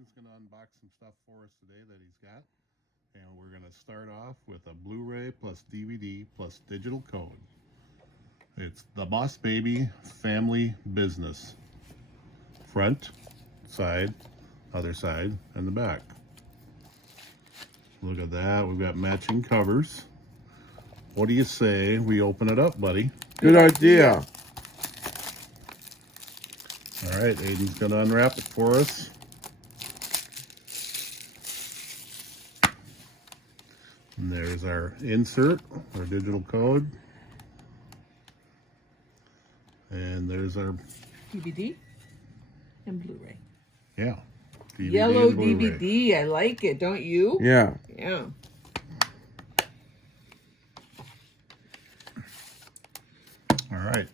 Aiden's going to unbox some stuff for us today that he's got. And we're going to start off with a Blu-ray plus DVD plus digital code. It's the Boss Baby Family Business. Front, side, other side, and the back. Look at that. We've got matching covers. What do you say we open it up, buddy? Good idea. All right, Aiden's going to unwrap it for us. And there's our insert, our digital code. And there's our DVD and Blu-ray. Yeah. DVD Yellow and Blu-ray. DVD. I like it, don't you? Yeah. Yeah. All right.